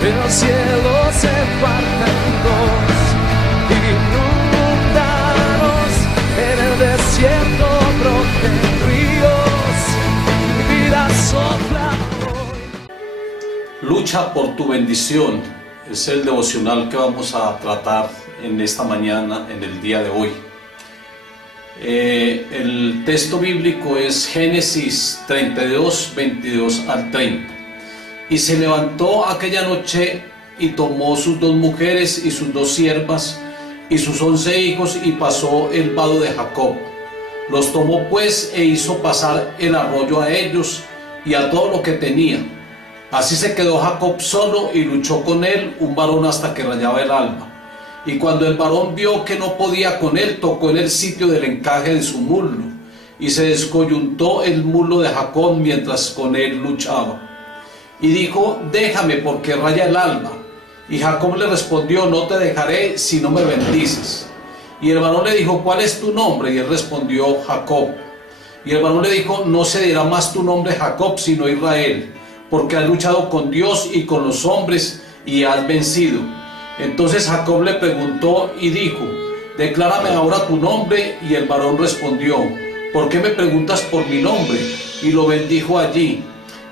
el cielo se parte en dos, inúndanos, en el desierto broten ríos, mi vida sopla hoy. Lucha por tu bendición es el devocional que vamos a tratar en esta mañana, en el día de hoy. El texto bíblico es Génesis 32, 22 al 30. Y se levantó aquella noche y tomó sus 2 mujeres y sus 2 siervas y sus 11 hijos y pasó el vado de Jacob. Los tomó pues e hizo pasar el arroyo a ellos y a todo lo que tenía. Así se quedó Jacob solo y luchó con él un varón hasta que rayaba el alba. Y cuando el varón vio que no podía con él, tocó en el sitio del encaje de su muslo y se descoyuntó el muslo de Jacob mientras con él luchaba. Y dijo: déjame, porque raya el alba. Y Jacob le respondió: no te dejaré si no me bendices. Y el varón le dijo: ¿cuál es tu nombre? Y él respondió: Jacob. Y el varón le dijo: no se dirá más tu nombre Jacob, sino Israel, porque has luchado con Dios y con los hombres y has vencido. Entonces Jacob le preguntó y dijo: declárame ahora tu nombre. Y el varón respondió: ¿por qué me preguntas por mi nombre? Y lo bendijo allí.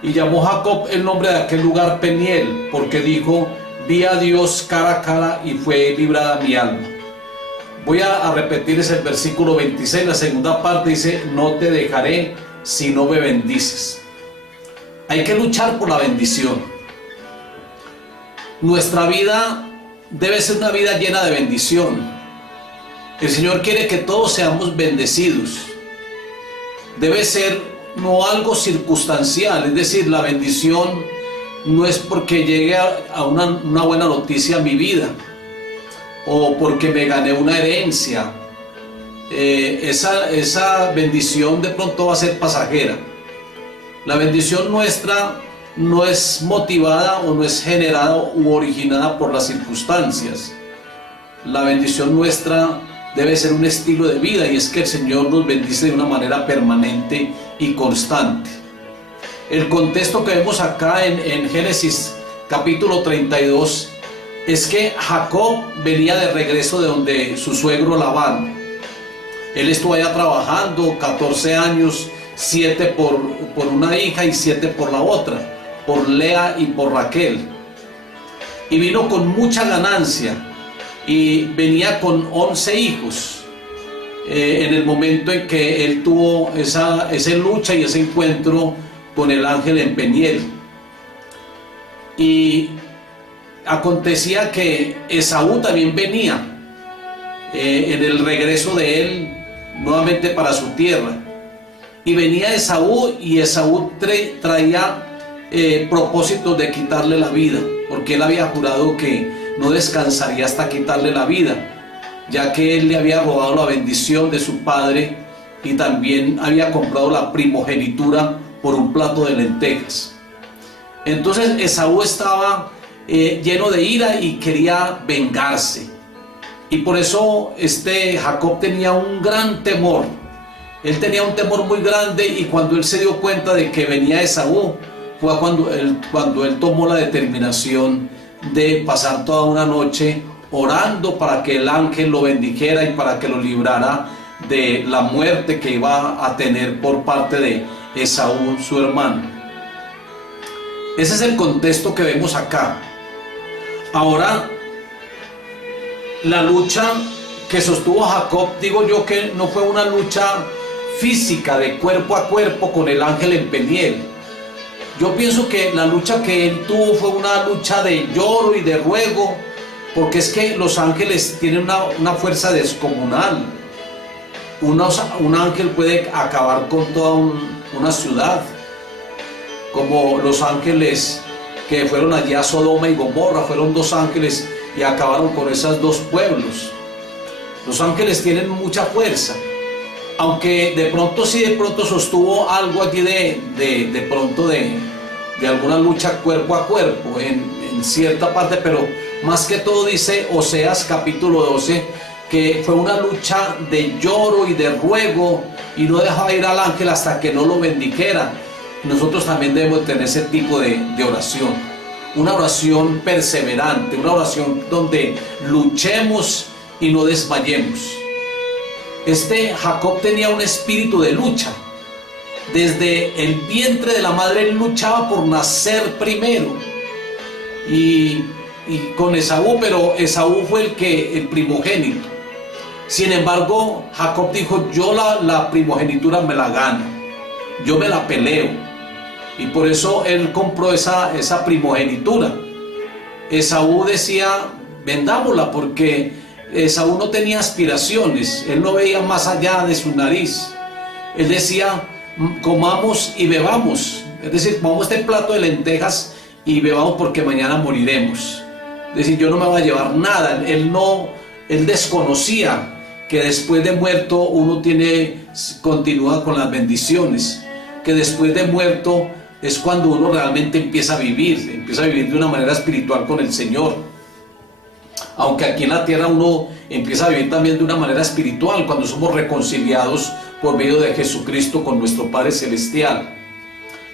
Y llamó Jacob el nombre de aquel lugar Peniel, porque dijo: vi a Dios cara a cara y fue librada mi alma. Voy a repetirles el versículo 26, la segunda parte dice: no te dejaré si no me bendices. Hay que luchar por la bendición. Nuestra vida debe ser una vida llena de bendición. El Señor quiere que todos seamos bendecidos. Debe ser no algo circunstancial, es decir, la bendición no es porque llegue a una buena noticia a mi vida o porque me gané una herencia. Esa bendición de pronto va a ser pasajera. La bendición nuestra no es motivada o no es generada u originada por las circunstancias. La bendición nuestra debe ser un estilo de vida, y es que el Señor nos bendice de una manera permanente y constante. El contexto que vemos acá en Génesis capítulo 32 es que Jacob venía de regreso de donde su suegro Labán. Él estuvo allá trabajando 14 años, 7 por una hija y 7 por la otra, por Lea y por Raquel. Y vino con mucha ganancia y venía con 11 hijos. En el momento en que él tuvo esa lucha y ese encuentro con el ángel en Peniel. Y acontecía que Esaú también venía en el regreso de él nuevamente para su tierra. Y venía Esaú, y Esaú traía propósitos de quitarle la vida, porque él había jurado que no descansaría hasta quitarle la vida, ya que él le había robado la bendición de su padre y también había comprado la primogenitura por un plato de lentejas. Entonces Esaú estaba lleno de ira y quería vengarse, y por eso Jacob tenía un gran temor. Él tenía un temor muy grande, y cuando él se dio cuenta de que venía Esaú, fue cuando él tomó la determinación de pasar toda una noche orando para que el ángel lo bendijera y para que lo librara de la muerte que iba a tener por parte de Esaú, su hermano. Ese es el contexto que vemos acá. Ahora, la lucha que sostuvo Jacob, digo yo que no fue una lucha física de cuerpo a cuerpo con el ángel en Peniel. Yo pienso que la lucha que él tuvo fue una lucha de lloro y de ruego, porque es que los ángeles tienen una fuerza descomunal. Un ángel puede acabar con toda una ciudad, como los ángeles que fueron allí a Sodoma y Gomorra. Fueron 2 ángeles y acabaron con esos 2 pueblos. Los ángeles tienen mucha fuerza, aunque de pronto sostuvo algo allí de alguna lucha cuerpo a cuerpo en cierta parte, pero más que todo dice Oseas capítulo 12 que fue una lucha de lloro y de ruego, y no dejaba ir al ángel hasta que no lo bendijera. Nosotros también debemos tener ese tipo de oración. una oración perseverante, una oración donde luchemos y no desmayemos. Jacob tenía un espíritu de lucha. Desde el vientre de la madre él luchaba por nacer primero. Y con Esaú, pero Esaú fue el primogénito. Sin embargo, Jacob dijo, yo la primogenitura me la gano, yo me la peleo. Y por eso él compró esa primogenitura. Esaú decía, vendámosla, porque Esaú no tenía aspiraciones, él no veía más allá de su nariz. Él decía, comamos y bebamos, es decir, comamos este plato de lentejas y bebamos porque mañana moriremos. Es decir, yo no me voy a llevar nada. Él desconocía que después de muerto uno continúa con las bendiciones, que después de muerto es cuando uno realmente empieza a vivir de una manera espiritual con el Señor. Aunque aquí en la tierra uno empieza a vivir también de una manera espiritual cuando somos reconciliados por medio de Jesucristo con nuestro Padre Celestial.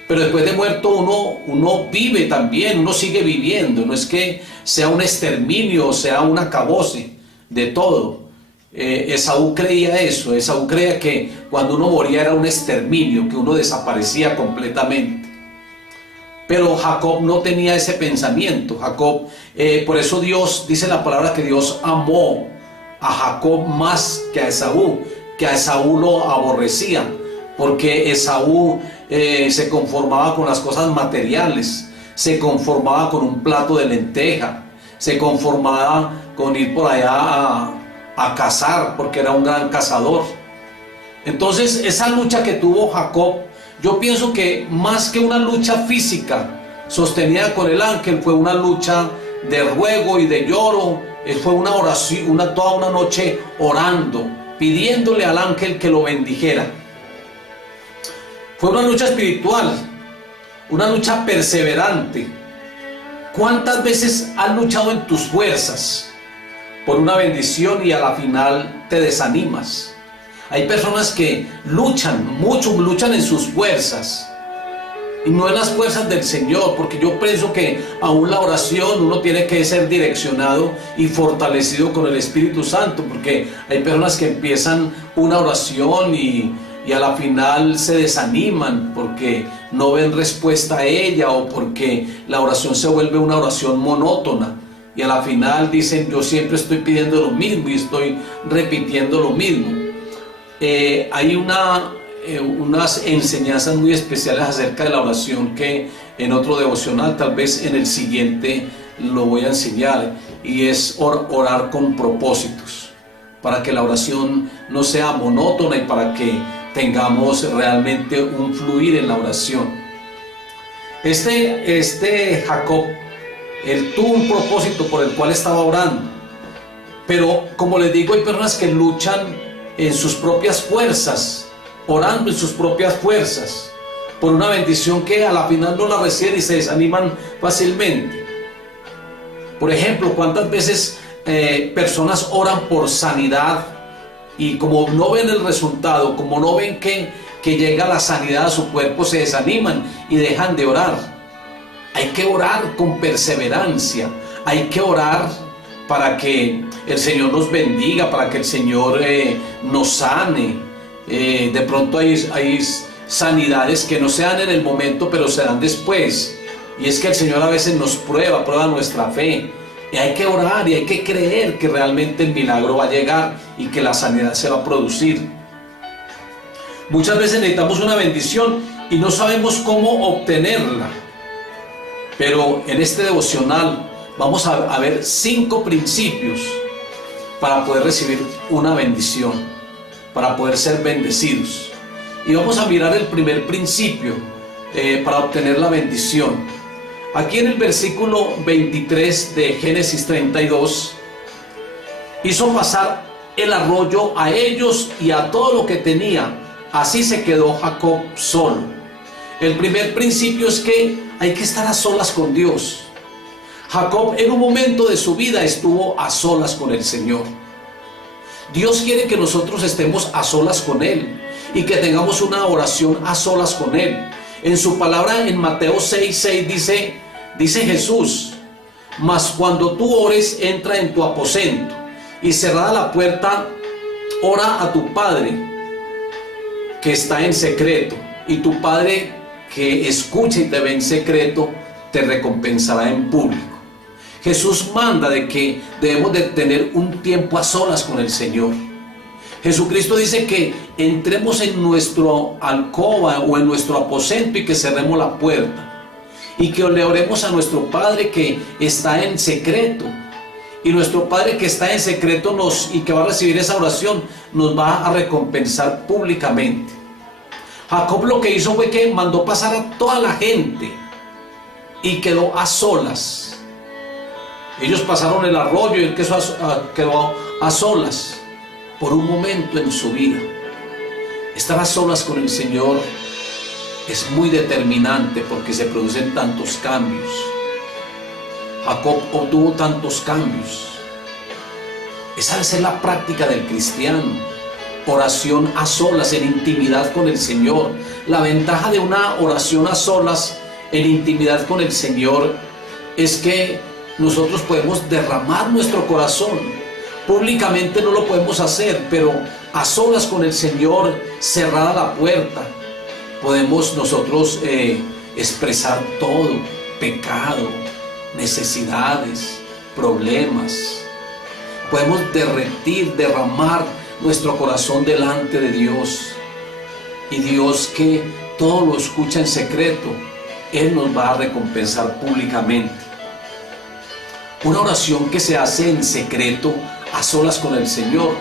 Pero después de muerto uno vive también, uno sigue viviendo. No es que sea un exterminio o sea un acabose de todo. Esaú creía eso. Esaú creía que cuando uno moría era un exterminio, que uno desaparecía completamente. Pero Jacob no tenía ese pensamiento. Jacob, por eso Dios, dice la palabra que Dios amó a Jacob más que a Esaú, que a Esaú lo aborrecía, porque Esaú se conformaba con las cosas materiales, se conformaba con un plato de lenteja, se conformaba con ir por allá a cazar, porque era un gran cazador. Entonces esa lucha que tuvo Jacob, yo pienso que más que una lucha física sostenida con el ángel, fue una lucha de ruego y de lloro. Fue una oración, toda una noche orando, pidiéndole al ángel que lo bendijera. Fue una lucha espiritual, una lucha perseverante. ¿Cuántas veces has luchado en tus fuerzas por una bendición y a la final te desanimas? Hay personas que luchan mucho, luchan en sus fuerzas y no en las fuerzas del Señor, porque yo pienso que aún la oración uno tiene que ser direccionado y fortalecido con el Espíritu Santo, porque hay personas que empiezan una oración y a la final se desaniman porque no ven respuesta a ella, o porque la oración se vuelve una oración monótona y a la final dicen, yo siempre estoy pidiendo lo mismo y estoy repitiendo lo mismo. Hay unas enseñanzas muy especiales acerca de la oración que en otro devocional, tal vez en el siguiente lo voy a enseñar, y es orar con propósitos, para que la oración no sea monótona y para que tengamos realmente un fluir en la oración. Jacob, él tuvo un propósito por el cual estaba orando, pero como les digo, hay personas que luchan en sus propias fuerzas, orando en sus propias fuerzas por una bendición que a la final no la reciben y se desaniman fácilmente. Por ejemplo, ¿cuántas veces personas oran por sanidad y como no ven el resultado, como no ven que llega la sanidad a su cuerpo, se desaniman y dejan de orar? Hay que orar con perseverancia, hay que orar para que el Señor nos bendiga, para que el Señor nos sane. De pronto hay sanidades que no se dan en el momento, pero se dan después. Y es que el Señor a veces nos prueba nuestra fe. Y hay que orar y hay que creer que realmente el milagro va a llegar y que la sanidad se va a producir. Muchas veces necesitamos una bendición y no sabemos cómo obtenerla. Pero en este devocional vamos a ver 5 principios para poder recibir una bendición, para poder ser bendecidos. Y vamos a mirar el primer principio para obtener la bendición. Aquí en el versículo 23 de Génesis 32, hizo pasar el arroyo a ellos y a todo lo que tenía. Así se quedó Jacob solo. El primer principio es que hay que estar a solas con Dios. Jacob en un momento de su vida estuvo a solas con el Señor. Dios quiere que nosotros estemos a solas con Él y que tengamos una oración a solas con Él. En su palabra en Mateo 6:6 dice, Dice Jesús: mas cuando tú ores, entra en tu aposento, y cerrada la puerta, ora a tu Padre que está en secreto, y tu Padre que escucha y te ve en secreto, te recompensará en público. Jesús manda de que debemos de tener un tiempo a solas con el Señor. Jesucristo dice que entremos en nuestro alcoba o en nuestro aposento y que cerremos la puerta, y que le oremos a nuestro Padre que está en secreto. Y nuestro Padre que está en secreto y que va a recibir esa oración, nos va a recompensar públicamente. Jacob lo que hizo fue que mandó pasar a toda la gente y quedó a solas. Ellos pasaron el arroyo y él quedó a solas por un momento en su vida. Estar a solas con el Señor es muy determinante porque se producen tantos cambios. Jacob obtuvo tantos cambios. Esa debe ser la práctica del cristiano: oración a solas, en intimidad con el Señor. La ventaja de una oración a solas, en intimidad con el Señor, es que nosotros podemos derramar nuestro corazón. Públicamente no lo podemos hacer, pero a solas con el Señor, cerrada la puerta, podemos nosotros expresar todo: pecado, necesidades, problemas. Podemos derramar nuestro corazón delante de Dios, y Dios, que todo lo escucha en secreto, Él nos va a recompensar públicamente. Una oración que se hace en secreto, a solas con el Señor,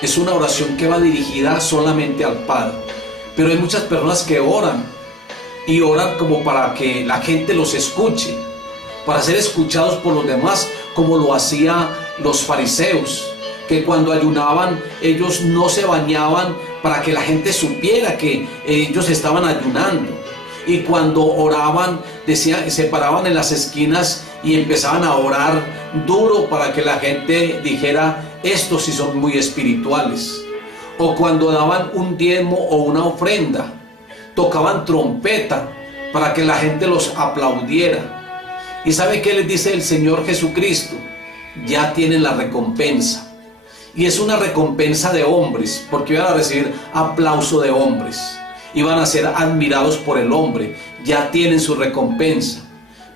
es una oración que va dirigida solamente al Padre. Pero hay muchas personas que oran, y oran como para que la gente los escuche, para ser escuchados por los demás, como lo hacían los fariseos, que cuando ayunaban ellos no se bañaban para que la gente supiera que ellos estaban ayunando, y cuando oraban se paraban en las esquinas y empezaban a orar duro para que la gente dijera: estos sí son muy espirituales. O cuando daban un diezmo o una ofrenda, tocaban trompeta para que la gente los aplaudiera. ¿Y sabe qué les dice el Señor Jesucristo? Ya tienen la recompensa. Y es una recompensa de hombres, porque iban a recibir aplauso de hombres, iban a ser admirados por el hombre. Ya tienen su recompensa.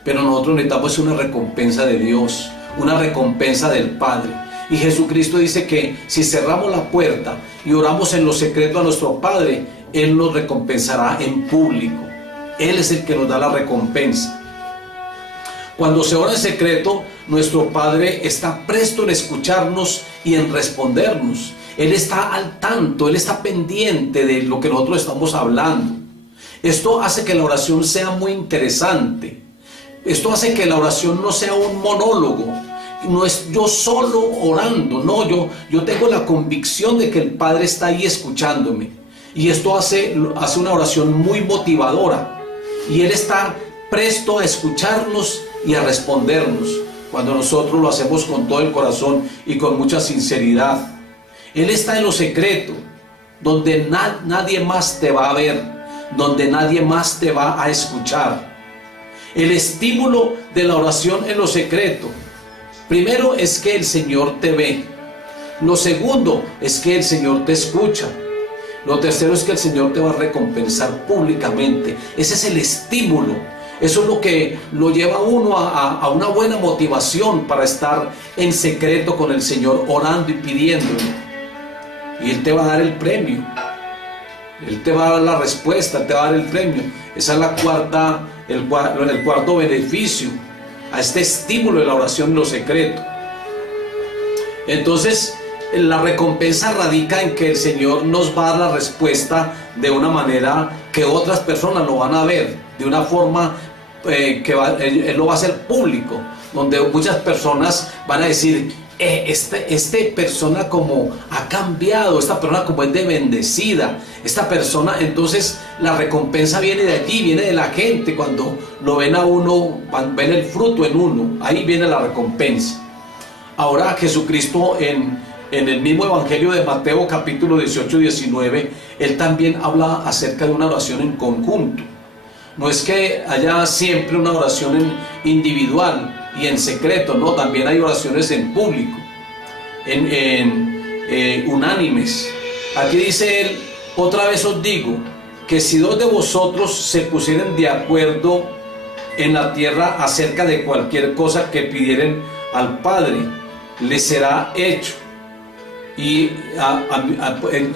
Pero nosotros necesitamos una recompensa de Dios, una recompensa del Padre. Y Jesucristo dice que si cerramos la puerta y oramos en lo secreto a nuestro Padre, Él nos recompensará en público. Él es el que nos da la recompensa. Cuando se ora en secreto, nuestro Padre está presto en escucharnos y en respondernos. Él está al tanto, Él está pendiente de lo que nosotros estamos hablando. Esto hace que la oración sea muy interesante. Esto hace que la oración no sea un monólogo. No es yo solo orando, no, yo tengo la convicción de que el Padre está ahí escuchándome. Y esto hace una oración muy motivadora. Y Él está presto a escucharnos y a respondernos cuando nosotros lo hacemos con todo el corazón y con mucha sinceridad. Él está en lo secreto, donde nadie más te va a ver, donde nadie más te va a escuchar. El estímulo de la oración en lo secreto, primero, es que el Señor te ve. Lo segundo es que el Señor te escucha. Lo tercero es que el Señor te va a recompensar públicamente. Ese es el estímulo. Eso es lo que lo lleva a uno a una buena motivación para estar en secreto con el Señor, orando y pidiéndole. Y Él te va a dar el premio. Él te va a dar la respuesta, te va a dar el premio. Esa es el cuarto beneficio a este estímulo de la oración en lo secreto. Entonces, la recompensa radica en que el Señor nos va a dar la respuesta de una manera que otras personas lo van a ver, de una forma Él lo va a hacer público, donde muchas personas van a decir: esta persona como ha cambiado, esta persona como es de bendecida, esta persona. Entonces la recompensa viene de allí, viene de la gente. Cuando lo ven a uno, ven el fruto en uno, ahí viene la recompensa. Ahora Jesucristo en el mismo Evangelio de Mateo capítulo 18 y 19, Él también habla acerca de una oración en conjunto. No es que haya siempre una oración individual y en secreto, no, también hay oraciones en público, unánimes. Aquí dice él: otra vez os digo, que si dos de vosotros se pusieren de acuerdo en la tierra acerca de cualquier cosa que pidieren al Padre, les será hecho. Y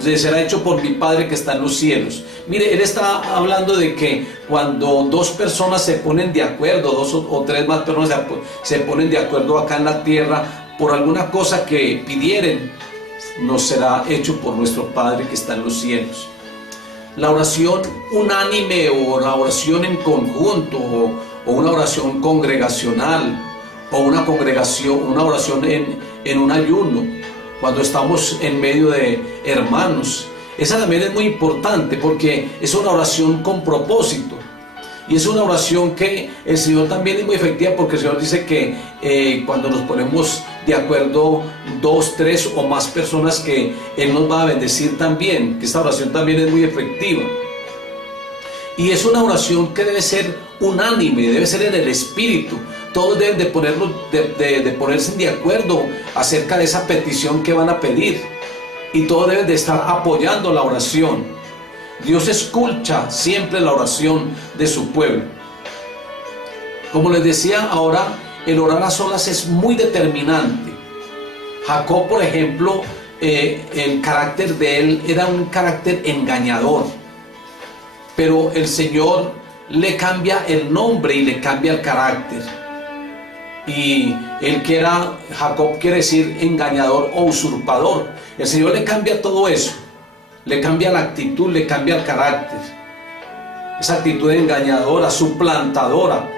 les será hecho por mi Padre que está en los cielos. Mire, él está hablando de que cuando dos personas se ponen de acuerdo, dos o tres más personas se ponen de acuerdo acá en la tierra por alguna cosa que pidieren, nos será hecho por nuestro Padre que está en los cielos. La oración unánime o la oración en conjunto o una oración congregacional o una oración en un ayuno, cuando estamos en medio de hermanos, esa también es muy importante porque es una oración con propósito y es una oración que el Señor también es muy efectiva, porque el Señor dice que cuando nos ponemos de acuerdo dos, tres o más personas, que Él nos va a bendecir también, que esta oración también es muy efectiva. Y es una oración que debe ser unánime, debe ser en el espíritu. Todos deben de ponerse de acuerdo acerca de esa petición que van a pedir. Y todos deben de estar apoyando la oración. Dios escucha siempre la oración de su pueblo. Como les decía ahora, el orar a solas es muy determinante. Jacob, por ejemplo, el carácter de él era un carácter engañador. Pero el Señor le cambia el nombre y le cambia el carácter. Y el que era Jacob quiere decir engañador o usurpador. El Señor le cambia todo eso, le cambia la actitud, le cambia el carácter. Esa actitud engañadora, suplantadora.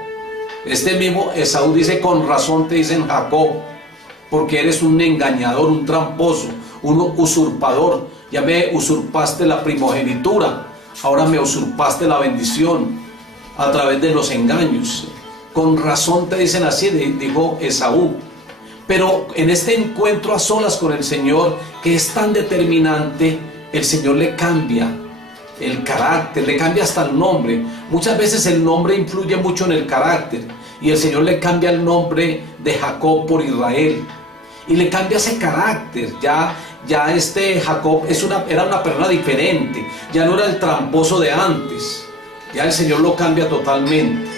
Este mismo Esaú dice: con razón te dicen Jacob, porque eres un engañador, un tramposo, un usurpador. Ya me usurpaste la primogenitura, ahora me usurpaste la bendición a través de los engaños. Con razón te dicen así, dijo Esaú. Pero en este encuentro a solas con el Señor, que es tan determinante, el Señor le cambia el carácter, le cambia hasta el nombre. Muchas veces el nombre influye mucho en el carácter, y el Señor le cambia el nombre de Jacob por Israel, y le cambia ese carácter. Ya este Jacob era una persona diferente, ya no era el tramposo de antes, ya el Señor lo cambia totalmente.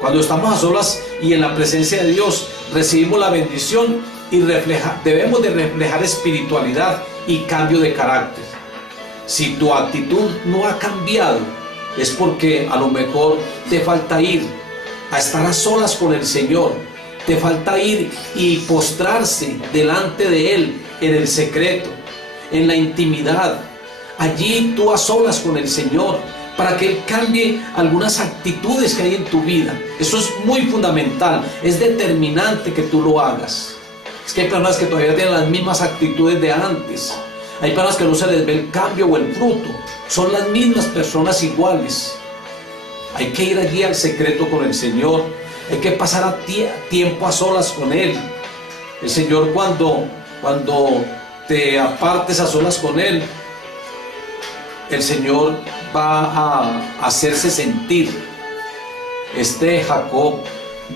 Cuando estamos a solas y en la presencia de Dios, recibimos la bendición y debemos de reflejar espiritualidad y cambio de carácter. Si tu actitud no ha cambiado, es porque a lo mejor te falta ir a estar a solas con el Señor. Te falta ir y postrarse delante de Él en el secreto, en la intimidad. Allí tú a solas con el Señor, para que Él cambie algunas actitudes que hay en tu vida. Eso es muy fundamental, es determinante que tú lo hagas. Es que hay personas que todavía tienen las mismas actitudes de antes. Hay personas que no se les ve el cambio o el fruto. Son las mismas personas iguales. Hay que ir allí al secreto con el Señor. Hay que pasar tiempo a solas con Él. El Señor, cuando te apartes a solas con Él, el Señor va a hacerse sentir. Este Jacob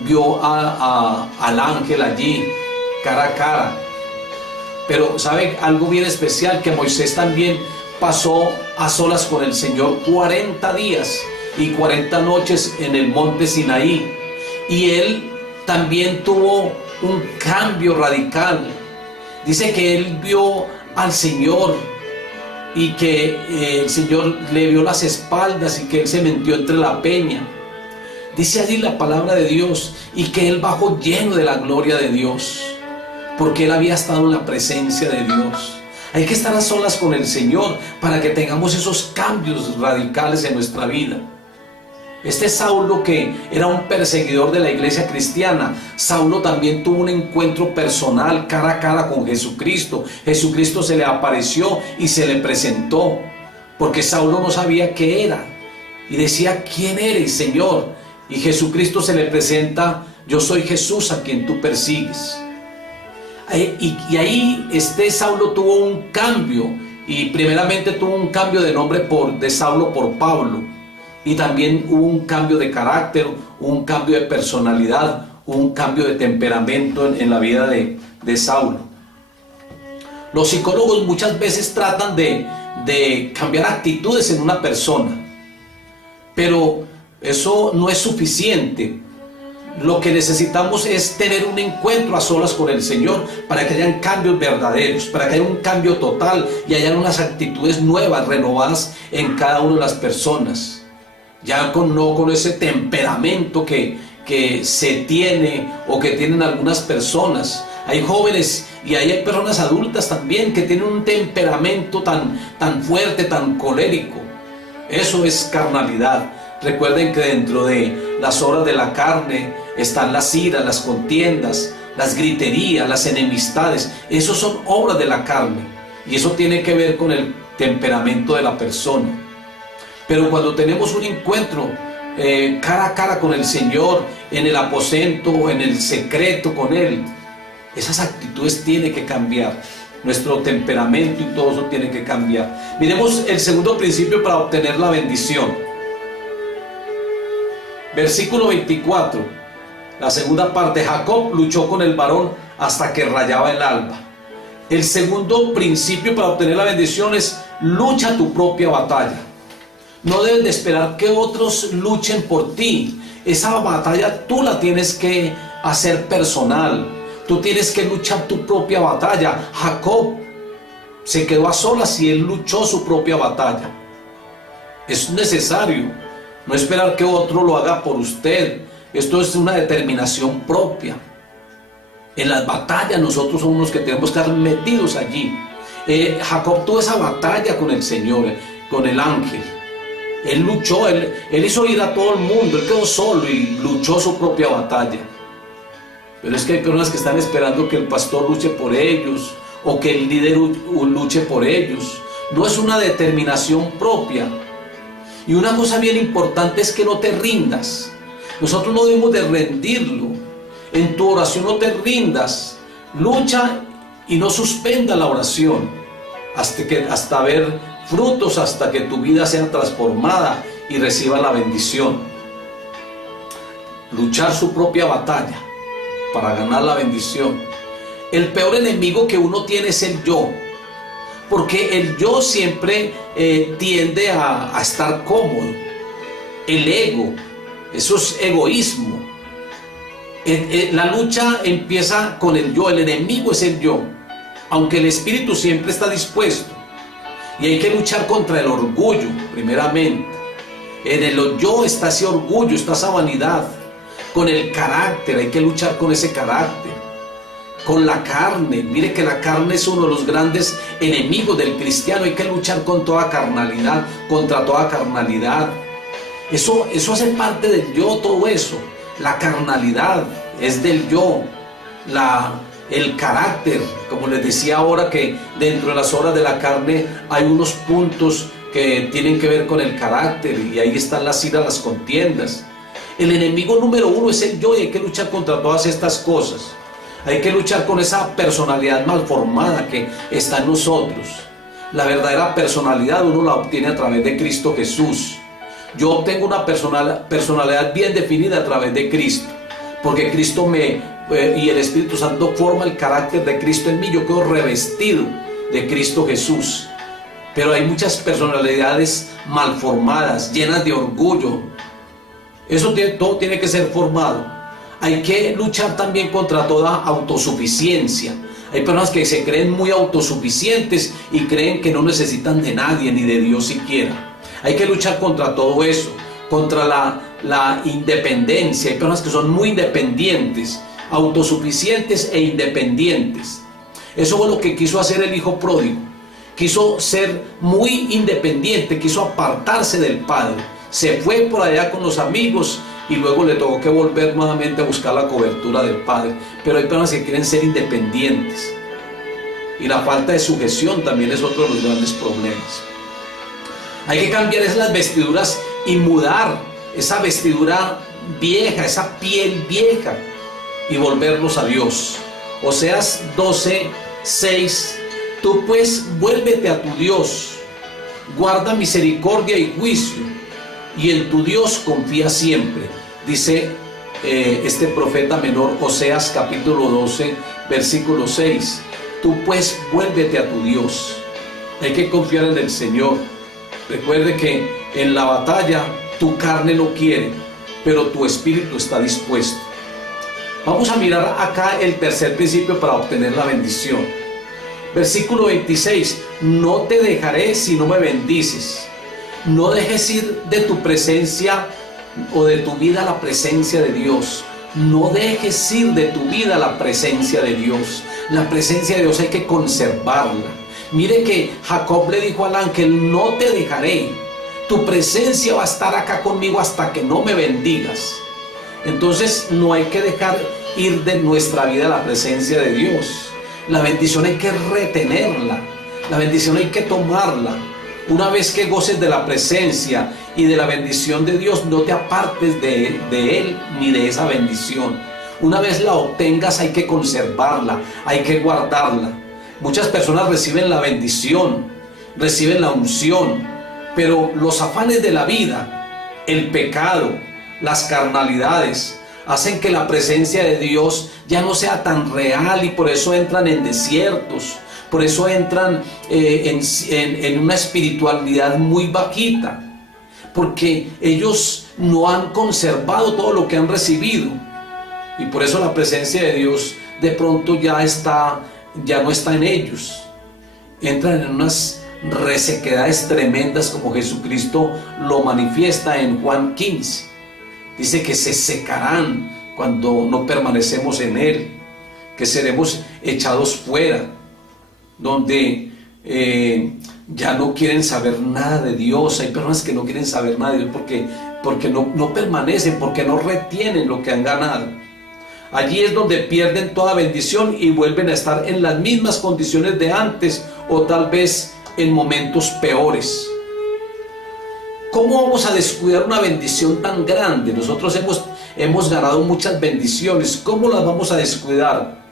vio al ángel allí, cara a cara. Pero ¿sabe algo bien especial? Que Moisés también pasó a solas con el Señor 40 días y 40 noches en el monte Sinaí. Y él también tuvo un cambio radical. Dice que él vio al Señor y que el Señor le vio las espaldas y que él se metió entre la peña. Dice allí la palabra de Dios, y que él bajó lleno de la gloria de Dios, porque él había estado en la presencia de Dios. Hay que estar a solas con el Señor para que tengamos esos cambios radicales en nuestra vida. Este Saulo, que era un perseguidor de la iglesia cristiana, Saulo también tuvo un encuentro personal cara a cara con Jesucristo. Jesucristo se le apareció y se le presentó, porque Saulo no sabía qué era y decía: ¿quién eres, Señor? Y Jesucristo se le presenta: yo soy Jesús a quien tú persigues. Y ahí este Saulo tuvo un cambio, y primeramente tuvo un cambio de nombre de Saulo por Pablo. Y también hubo un cambio de carácter, un cambio de personalidad, un cambio de temperamento en la vida de Saulo. Los psicólogos muchas veces tratan de cambiar actitudes en una persona, pero eso no es suficiente. Lo que necesitamos es tener un encuentro a solas con el Señor para que hayan cambios verdaderos, para que haya un cambio total y hayan unas actitudes nuevas, renovadas en cada una de las personas. Ya no con ese temperamento que se tiene o que tienen algunas personas. Hay jóvenes y hay personas adultas también que tienen un temperamento tan fuerte, tan colérico. Eso es carnalidad. Recuerden que dentro de las obras de la carne están las iras, las contiendas, las griterías, las enemistades. Esos son obras de la carne y eso tiene que ver con el temperamento de la persona. Pero cuando tenemos un encuentro cara a cara con el Señor, en el aposento, en el secreto con Él, esas actitudes tienen que cambiar. Nuestro temperamento y todo eso tiene que cambiar. Miremos el segundo principio para obtener la bendición. Versículo 24, la segunda parte. Jacob luchó con el varón hasta que rayaba el alba. El segundo principio para obtener la bendición es: lucha tu propia batalla. No debes de esperar que otros luchen por ti. Esa batalla tú la tienes que hacer personal. Tú tienes que luchar tu propia batalla. Jacob se quedó a solas y él luchó su propia batalla. Es necesario no esperar que otro lo haga por usted. Esto es una determinación propia. En las batallas nosotros somos los que tenemos que estar metidos allí. Jacob tuvo esa batalla con el Señor, con el ángel. Él luchó, él hizo ir a todo el mundo, él quedó solo y luchó su propia batalla. Pero es que hay personas que están esperando que el pastor luche por ellos o que el líder luche por ellos. No es una determinación propia. Y una cosa bien importante es que no te rindas. Nosotros no debemos de rendirlo. En tu oración no te rindas. Lucha y no suspenda la oración hasta ver frutos, hasta que tu vida sea transformada y reciba la bendición. Luchar su propia batalla para ganar la bendición. El peor enemigo que uno tiene es el yo. Porque el yo siempre tiende a estar cómodo. El ego, eso es egoísmo. La lucha empieza con el yo, el enemigo es el yo. Aunque el espíritu siempre está dispuesto. Y hay que luchar contra el orgullo, primeramente. En el yo está ese orgullo, está esa vanidad. Con el carácter, hay que luchar con ese carácter. Con la carne, mire que la carne es uno de los grandes enemigos del cristiano. Hay que luchar con toda carnalidad, contra toda carnalidad. Eso hace parte del yo, todo eso. La carnalidad es del yo. El carácter, como les decía ahora, que dentro de las obras de la carne hay unos puntos que tienen que ver con el carácter, y ahí están las iras, las contiendas. El enemigo número uno es el yo, y hay que luchar contra todas estas cosas. Hay que luchar con esa personalidad malformada que está en nosotros. La verdadera personalidad uno la obtiene a través de Cristo Jesús. Yo obtengo una personalidad bien definida a través de Cristo, porque Cristo y el Espíritu Santo forma el carácter de Cristo en mí. Yo quedo revestido de Cristo Jesús. Pero hay muchas personalidades malformadas, llenas de orgullo. Todo tiene que ser formado. Hay que luchar también contra toda autosuficiencia. Hay personas que se creen muy autosuficientes y creen que no necesitan de nadie ni de Dios siquiera. Hay que luchar contra todo eso, contra la independencia. Hay personas que son muy independientes, autosuficientes e independientes. Eso fue lo que quiso hacer el hijo pródigo. Quiso ser muy independiente, quiso apartarse del padre. Se fue por allá con los amigos y luego le tocó que volver nuevamente a buscar la cobertura del padre. Pero hay personas que quieren ser independientes, y la falta de sujeción también es otro de los grandes problemas. Hay que cambiar esas vestiduras y mudar esa vestidura vieja, esa piel vieja, y volvernos a Dios. Oseas 12:6. Tú pues vuélvete a tu Dios, guarda misericordia y juicio, y en tu Dios confía siempre, dice este profeta menor, Oseas capítulo 12, versículo 6. Tú pues vuélvete a tu Dios. Hay que confiar en el Señor. Recuerde que en la batalla tu carne no quiere, pero tu espíritu está dispuesto. Vamos a mirar acá el tercer principio para obtener la bendición. Versículo 26. No te dejaré si no me bendices. No dejes ir de tu presencia o de tu vida la presencia de Dios. No dejes ir de tu vida la presencia de Dios. La presencia de Dios hay que conservarla. Mire que Jacob le dijo al ángel: no te dejaré. Tu presencia va a estar acá conmigo hasta que no me bendigas. Entonces no hay que dejar ir de nuestra vida la presencia de Dios. La bendición hay que retenerla. La bendición hay que tomarla. Una vez que goces de la presencia y de la bendición de Dios, no te apartes de Él ni de esa bendición. Una vez la obtengas, hay que conservarla, hay que guardarla. Muchas personas reciben la bendición, reciben la unción, pero los afanes de la vida, el pecado, las carnalidades, hacen que la presencia de Dios ya no sea tan real, y por eso entran en desiertos. Por eso entran en una espiritualidad muy bajita, porque ellos no han conservado todo lo que han recibido, y por eso la presencia de Dios de pronto ya no está en ellos. Entran en unas resequedades tremendas, como Jesucristo lo manifiesta en Juan 15. Dice que se secarán cuando no permanecemos en Él, que seremos echados fuera, donde ya no quieren saber nada de Dios. Hay personas que no quieren saber nada de Dios porque no permanecen, porque no retienen lo que han ganado. Allí es donde pierden toda bendición y vuelven a estar en las mismas condiciones de antes, o tal vez en momentos peores. ¿Cómo vamos a descuidar una bendición tan grande? Nosotros hemos ganado muchas bendiciones. ¿Cómo las vamos a descuidar?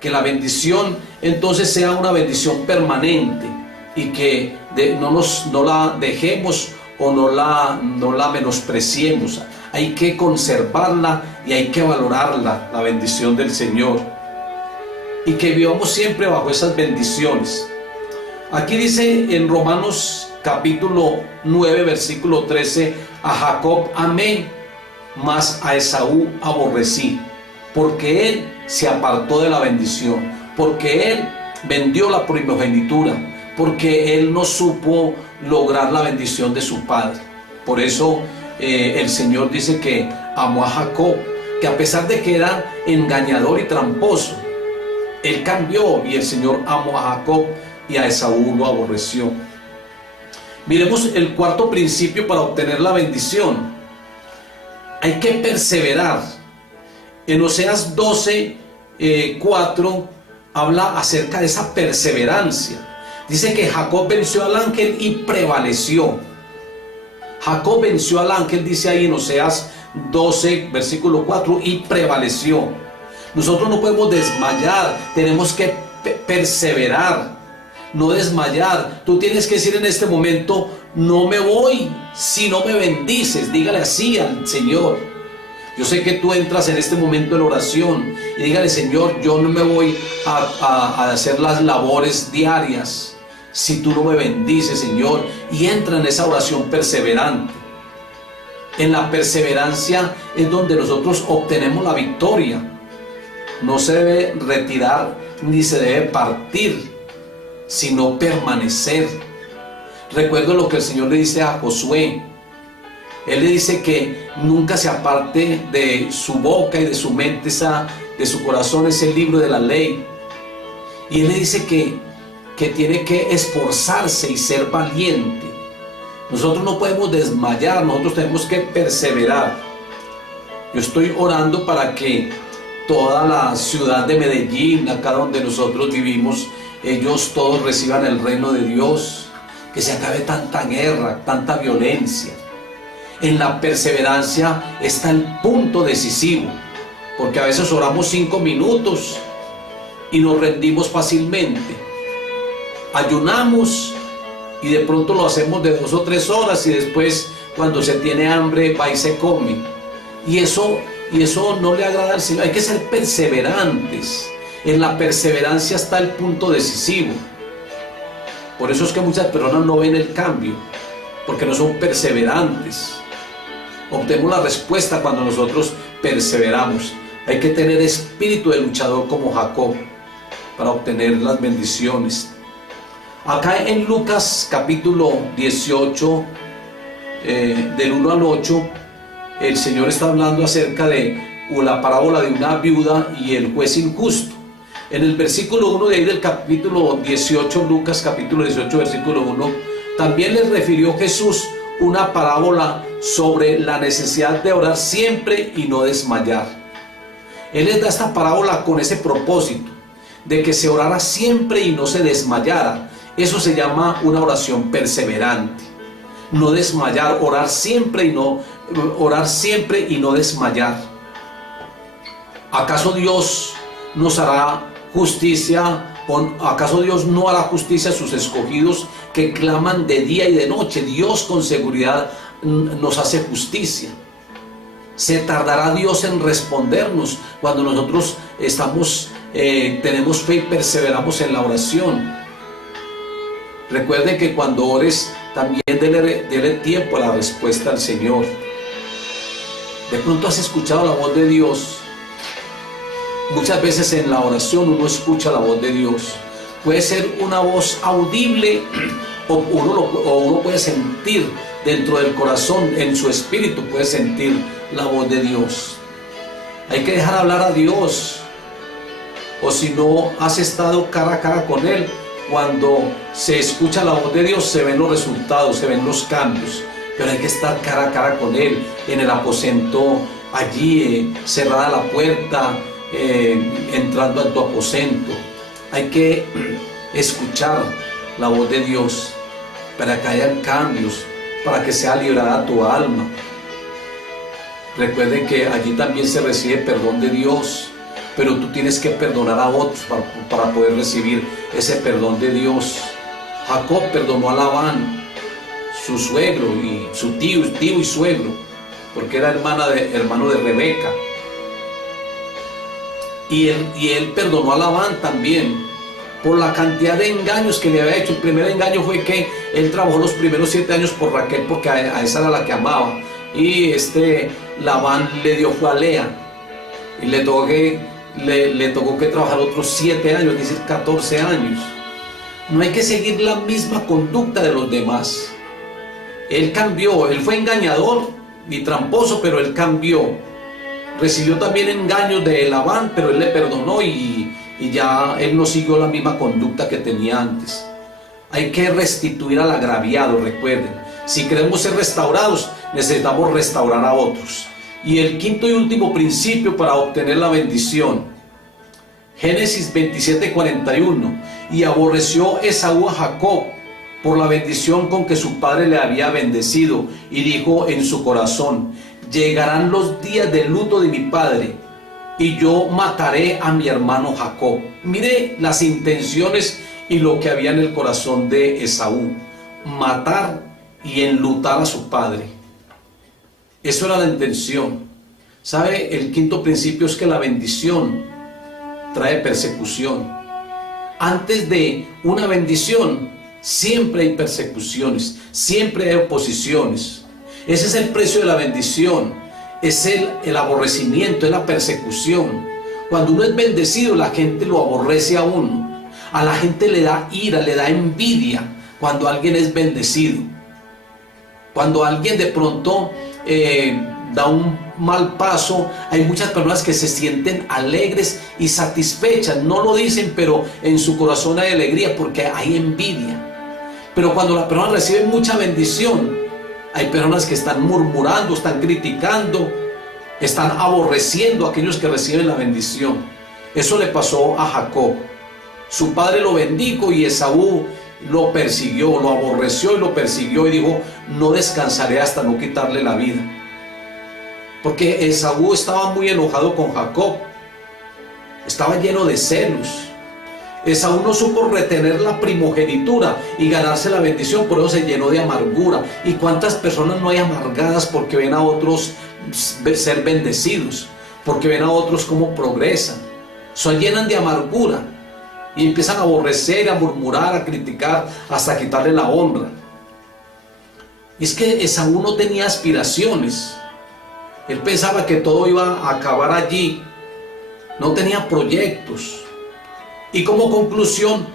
Que la bendición entonces sea una bendición permanente, y que no la dejemos o no la menospreciemos. Hay que conservarla y hay que valorarla, la bendición del Señor, y que vivamos siempre bajo esas bendiciones. Aquí dice en Romanos capítulo 9 versículo 13: a Jacob amé, mas a Esaú aborrecí, porque él se apartó de la bendición, porque él vendió la primogenitura, porque él no supo lograr la bendición de su padre. Por eso el Señor dice que amó a Jacob, que a pesar de que era engañador y tramposo, él cambió, y el Señor amó a Jacob y a Esaú lo aborreció. Miremos el cuarto principio para obtener la bendición. Hay que perseverar. En Oseas 12, 4 habla acerca de esa perseverancia. Dice que Jacob venció al ángel y prevaleció. Jacob venció al ángel, dice ahí en Oseas 12, versículo 4, y prevaleció. Nosotros no podemos desmayar, tenemos que perseverar, no desmayar. Tú tienes que decir en este momento: no me voy si no me bendices. Dígale así al Señor. Yo sé que tú entras en este momento en oración y dígale: Señor, yo no me voy a hacer las labores diarias si tú no me bendices, Señor. Y entra en esa oración perseverante. En la perseverancia es donde nosotros obtenemos la victoria. No se debe retirar ni se debe partir, sino permanecer. Recuerdo lo que el Señor le dice a Josué. Él le dice que nunca se aparte de su boca y de su mente, de su corazón, ese libro de la ley. Y Él le dice que tiene que esforzarse y ser valiente. Nosotros no podemos desmayar, nosotros tenemos que perseverar. Yo estoy orando para que toda la ciudad de Medellín, acá donde nosotros vivimos, ellos todos reciban el reino de Dios, que se acabe tanta guerra, tanta violencia. En la perseverancia está el punto decisivo, porque a veces oramos 5 minutos y nos rendimos fácilmente. Ayunamos y de pronto lo hacemos de 2 o 3 horas y después cuando se tiene hambre va y se come. Y eso no le agrada al Señor. Hay que ser perseverantes. En la perseverancia está el punto decisivo. Por eso es que muchas personas no ven el cambio, porque no son perseverantes. Obtenemos la respuesta cuando nosotros perseveramos. Hay que tener espíritu de luchador como Jacob para obtener las bendiciones. Acá en Lucas capítulo 18, del 1 al 8, el Señor está hablando acerca de la parábola de una viuda y el juez injusto. En el versículo 1 de ahí del capítulo 18, Lucas capítulo 18, versículo 1, también les refirió Jesús una parábola sobre la necesidad de orar siempre y no desmayar. Él les da esta parábola con ese propósito, de que se orara siempre y no se desmayara. Eso se llama una oración perseverante. No desmayar, orar siempre y no desmayar. ¿Acaso Dios nos hará justicia? ¿O acaso Dios no hará justicia a sus escogidos que claman de día y de noche? Dios con seguridad nos hace justicia. ¿Se tardará Dios en respondernos cuando nosotros tenemos fe y perseveramos en la oración? Recuerden que cuando ores también dele tiempo a la respuesta al Señor. De pronto has escuchado la voz de Dios. Muchas veces en la oración uno escucha la voz de Dios. Puede ser una voz audible o uno puede sentir dentro del corazón, en su espíritu puede sentir la voz de Dios. Hay que dejar hablar a Dios. O si no has estado cara a cara con Él, cuando se escucha la voz de Dios se ven los resultados, se ven los cambios. Pero hay que estar cara a cara con Él, en el aposento, allí cerrada la puerta, entrando a tu aposento. Hay que escuchar la voz de Dios para que haya cambios, para que sea librada tu alma. Recuerden que allí también se recibe perdón de Dios, pero tú tienes que perdonar a otros para poder recibir ese perdón de Dios. Jacob perdonó a Labán, su suegro y su tío y suegro, porque era hermano de Rebeca. Y él perdonó a Labán también por la cantidad de engaños que le había hecho. El primer engaño fue que él trabajó los primeros 7 años por Raquel, porque a esa era la que amaba. Y Labán le dio fue a Lea, y le tocó que trabajar otros 7 años, es decir, 14 años. No hay que seguir la misma conducta de los demás. Él cambió, él fue engañador y tramposo, pero él cambió. Recibió también engaños de Labán, pero él le perdonó y ya él no siguió la misma conducta que tenía antes. Hay que restituir al agraviado, recuerden. Si queremos ser restaurados, necesitamos restaurar a otros. Y el quinto y último principio para obtener la bendición. Génesis 27:41. Y aborreció Esaú a Jacob por la bendición con que su padre le había bendecido, y dijo en su corazón: llegarán los días de luto de mi padre, y yo mataré a mi hermano Jacob. Mire las intenciones y lo que había en el corazón de Esaú: matar y enlutar a su padre. Eso era la intención. ¿Sabe? El quinto principio es que la bendición trae persecución. Antes de una bendición siempre hay persecuciones, siempre hay oposiciones. Ese es el precio de la bendición. Es el aborrecimiento, es la persecución. Cuando uno es bendecido, la gente lo aborrece a uno. A la gente le da ira, le da envidia cuando alguien es bendecido. Cuando alguien de pronto da un mal paso, hay muchas personas que se sienten alegres y satisfechas. No lo dicen, pero en su corazón hay alegría porque hay envidia. Pero cuando la persona recibe mucha bendición, hay personas que están murmurando, están criticando, están aborreciendo a aquellos que reciben la bendición. Eso le pasó a Jacob. Su padre lo bendijo y Esaú lo persiguió, lo aborreció y lo persiguió, y dijo: no descansaré hasta no quitarle la vida. Porque Esaú estaba muy enojado con Jacob, estaba lleno de celos. Esaú no supo retener la primogenitura y ganarse la bendición, por eso se llenó de amargura. ¿Y cuántas personas no hay amargadas porque ven a otros ser bendecidos? Porque ven a otros cómo progresan. Se llenan de amargura y empiezan a aborrecer, a murmurar, a criticar, hasta quitarle la honra. Y es que Esaú no tenía aspiraciones. Él pensaba que todo iba a acabar allí. No tenía proyectos. Y como conclusión,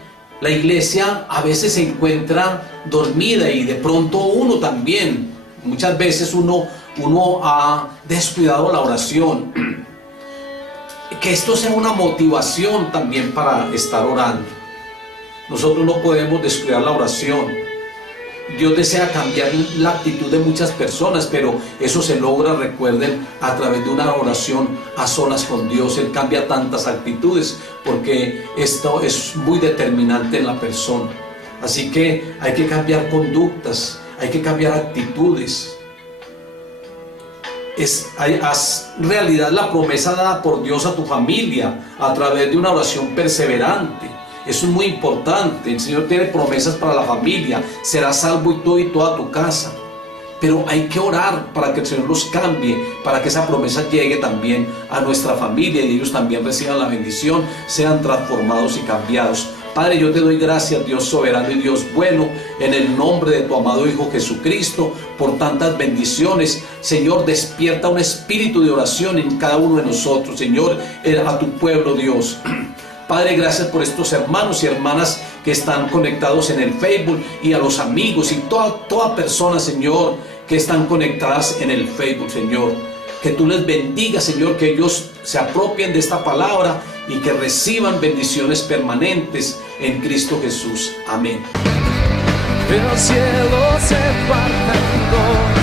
la iglesia a veces se encuentra dormida, y de pronto uno también. Muchas veces uno ha descuidado la oración. Que esto sea una motivación también para estar orando. Nosotros no podemos descuidar la oración. Dios desea cambiar la actitud de muchas personas, pero eso se logra, recuerden, a través de una oración a solas con Dios. Él cambia tantas actitudes porque esto es muy determinante en la persona. Así que hay que conductas, hay que cambiar actitudes. Haz realidad la promesa dada por Dios a tu familia a través de una oración perseverante. Eso es muy importante. El Señor tiene promesas para la familia. Serás salvo y tú y toda tu casa. Pero hay que orar para que el Señor los cambie, para que esa promesa llegue también a nuestra familia y ellos también reciban la bendición, sean transformados y cambiados. Padre, yo te doy gracias, Dios soberano y Dios bueno, en el nombre de tu amado Hijo Jesucristo, por tantas bendiciones. Señor, despierta un espíritu de oración en cada uno de nosotros, Señor, a tu pueblo, Dios. Padre, gracias por estos hermanos y hermanas que están conectados en el Facebook, y a los amigos y toda persona, Señor, que están conectadas en el Facebook, Señor. Que tú les bendigas, Señor, que ellos se apropien de esta palabra y que reciban bendiciones permanentes en Cristo Jesús. Amén. El cielo se parte en dos.